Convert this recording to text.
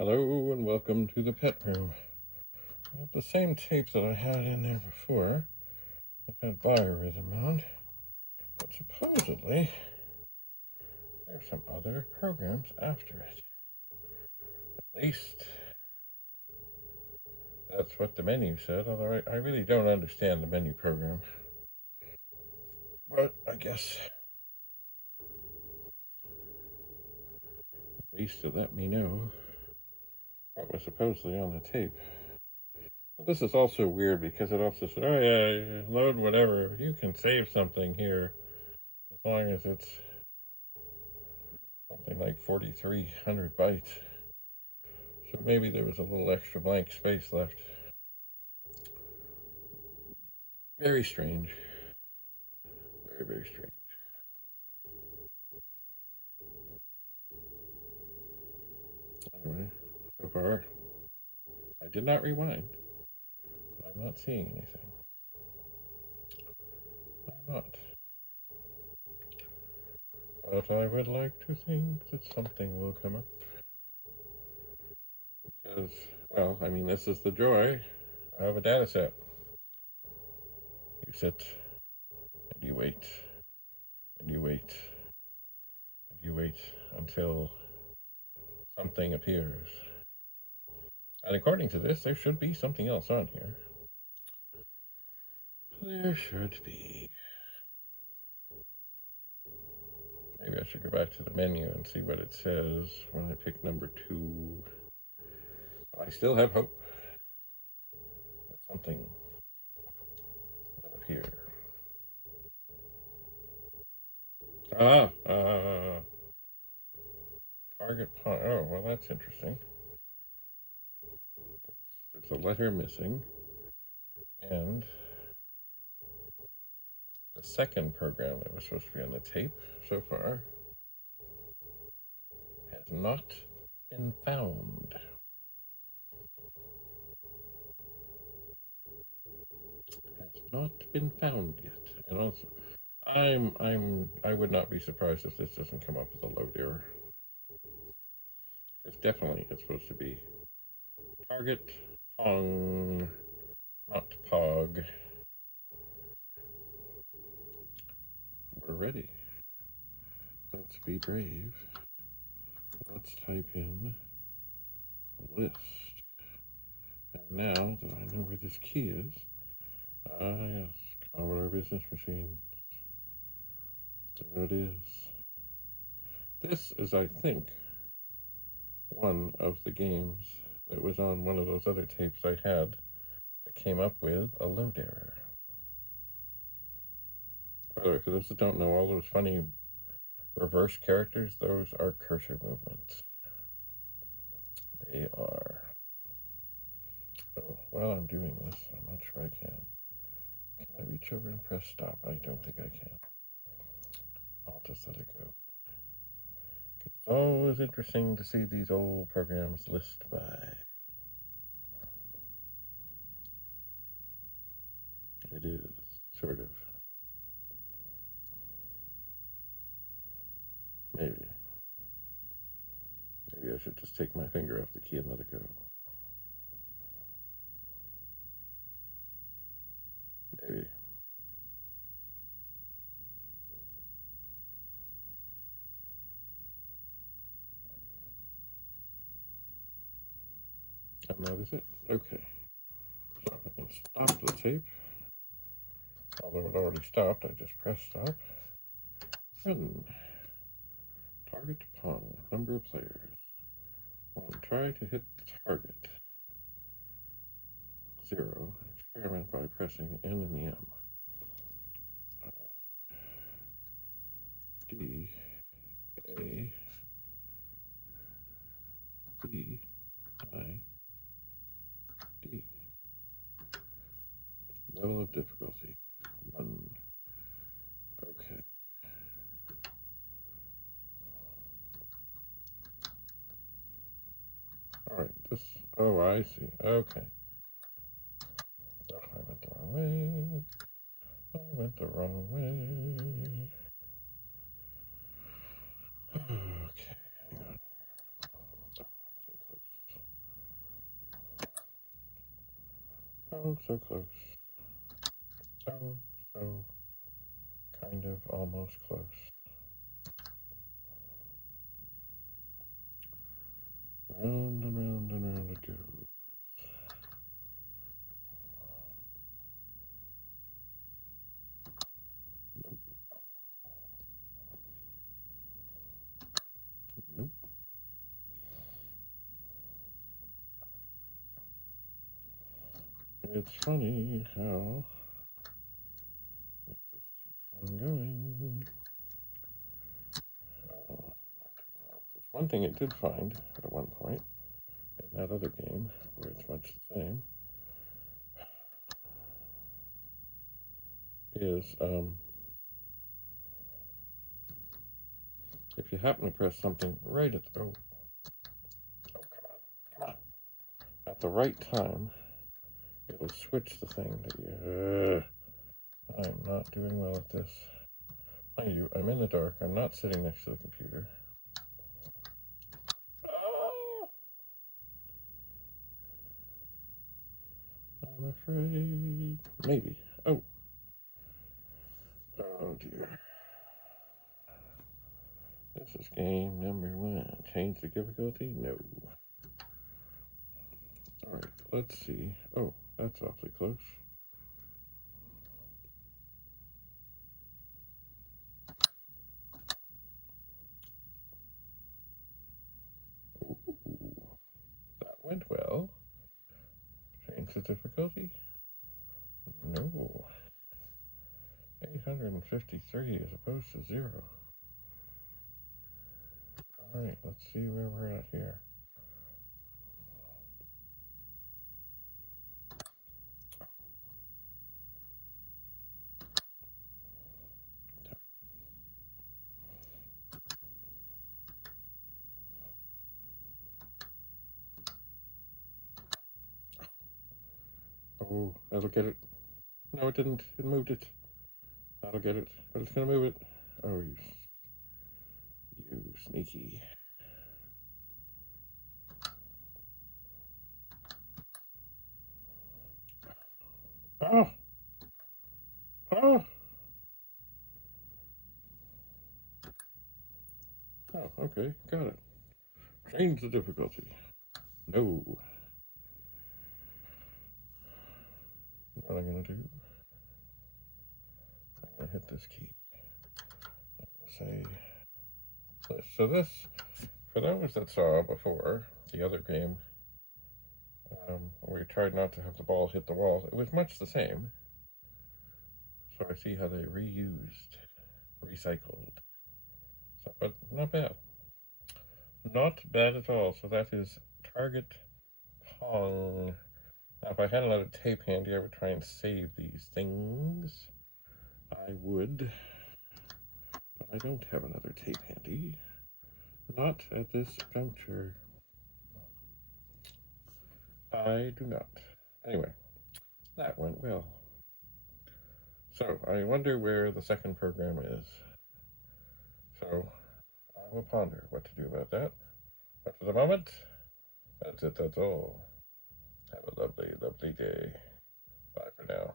Hello and welcome to the pet room. I have the same tape that I had in there before. It had biorhythm on, but supposedly there's some other programs after it. At least that's what the menu said, although I really don't understand the menu program. But I guess at least it let me know what was supposedly on the tape. This is also weird because it also says, oh yeah, load whatever. You can save something here as long as it's something like 4,300 bytes. So maybe there was a little extra blank space left. Very strange. Very, very strange. Anyway, so far, I did not rewind, but I'm not seeing anything. I'm not. But I would like to think that something will come up. Because, well, I mean, this is the joy of a data set. You sit, and you wait, and you wait, and you wait until something appears. And according to this, there should be something else on here. There should be. Maybe I should go back to the menu and see what it says when I pick number 2. I still have hope that something will appear. Target PONG. Oh, well, that's interesting. There's a letter missing, and the second program that was supposed to be on the tape so far has not been found. Has not been found yet. And also, I would not be surprised if this doesn't come up with a load error. It's definitely, it's supposed to be target PONG, not POG. We're ready. Let's be brave. Let's type in list. And now that I know where this key is, yes, Commodore Business Machine. There it is. This is, I think, one of the games that was on one of those other tapes I had that came up with a load error. By the way, for those that don't know, all those funny reverse characters, those are cursor movements. They are. So while I'm doing this, I'm not sure I can. Can I reach over and press stop? I don't think I can. I'll just let it go. It's always interesting to see these old programs list by. It is, sort of. Maybe. Maybe I should just take my finger off the key and let it go. Maybe. And that is it. Okay. So I can stop the tape. Although it already stopped, I just pressed stop. And target PONG, number of players. 1. Try to hit the target. 0. Experiment by pressing N and the M. D, A, B, I, D. Level of difficulty 1. Okay. Alright, this. Oh, I see. Okay. Oh, I went the wrong way. I went the wrong way. Okay, hang on. Oh, I came close. Oh, so close. Oh, so kind of almost close. Round and round and round it goes. Nope. Nope. It's funny how it just keeps on going. There's one thing it did find at one point in that other game, where it's much the same, is if you happen to press something right at the, come on, at the right time, it'll switch the thing that you, I'm not doing well at this. Mind you, I'm in the dark, I'm not sitting next to the computer. I'm afraid, maybe, oh dear. This is game number 1. Change the difficulty? No. Alright, let's see. Oh, that's awfully close. Ooh, that went well. Change the difficulty? No. 853 as opposed to 0. Alright, let's see where we're at here. Oh, that'll get it. No, it didn't. It moved it. That'll get it. But it's going to move it. Oh, you sneaky. Oh! Oh! Oh, okay. Got it. Change the difficulty. No. What I'm going to do, I'm going to hit this key. I'm going to say this. So this, for those that saw before, the other game, we tried not to have the ball hit the wall. It was much the same. So I see how they reused, recycled. So, but not bad. Not bad at all. So that is Target PONG. Now, if I had another tape handy, I would try and save these things. I would. But I don't have another tape handy. Not at this juncture. I do not. Anyway, that went well. So, I wonder where the second program is. So, I will ponder what to do about that. But for the moment, that's it, that's all. Have a lovely, lovely day. Bye for now.